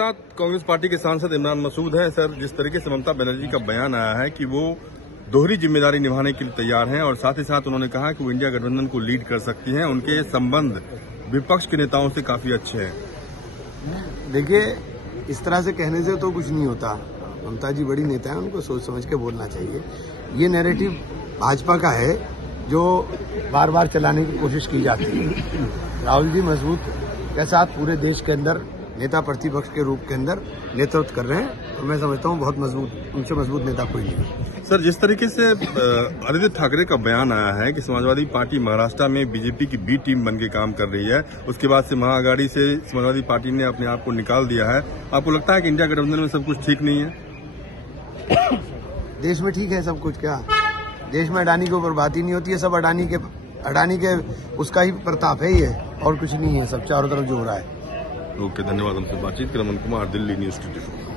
साथ कांग्रेस पार्टी के सांसद इमरान मसूद हैं। सर, जिस तरीके से ममता बनर्जी का बयान आया है कि वो दोहरी जिम्मेदारी निभाने के लिए तैयार हैं और साथ ही साथ उन्होंने कहा कि वो इंडिया गठबंधन को लीड कर सकती हैं, उनके संबंध विपक्ष के नेताओं से काफी अच्छे हैं। देखिए, इस तरह से कहने से तो कुछ नहीं होता। ममता जी बड़ी नेता है, उनको सोच समझ के बोलना चाहिए। ये नैरेटिव भाजपा का है जो बार बार चलाने की कोशिश की जाती है। राहुल जी मजबूत के साथ पूरे देश के अंदर नेता प्रतिपक्ष के रूप के अंदर नेतृत्व कर रहे हैं और मैं समझता हूँ बहुत मजबूत, उनसे मजबूत नेता कोई नहीं है। सर, जिस तरीके से आदित्य ठाकरे का बयान आया है कि समाजवादी पार्टी महाराष्ट्र में बीजेपी की बी टीम बन के काम कर रही है, उसके बाद से महाअघाड़ी से समाजवादी पार्टी ने अपने आप को निकाल दिया है, आपको लगता है कि इंडिया गठबंधन में सब कुछ ठीक नहीं है? देश में ठीक है सब कुछ। क्या देश में अडानी के ऊपर बात ही नहीं होती है? सब अडानी के उसका ही प्रताप है ये, और कुछ नहीं है। सब चारों तरफ जो हो रहा है। ओके, धन्यवाद। हमसे बातचीत कर। अमन कुमार, दिल्ली न्यूज़ 24।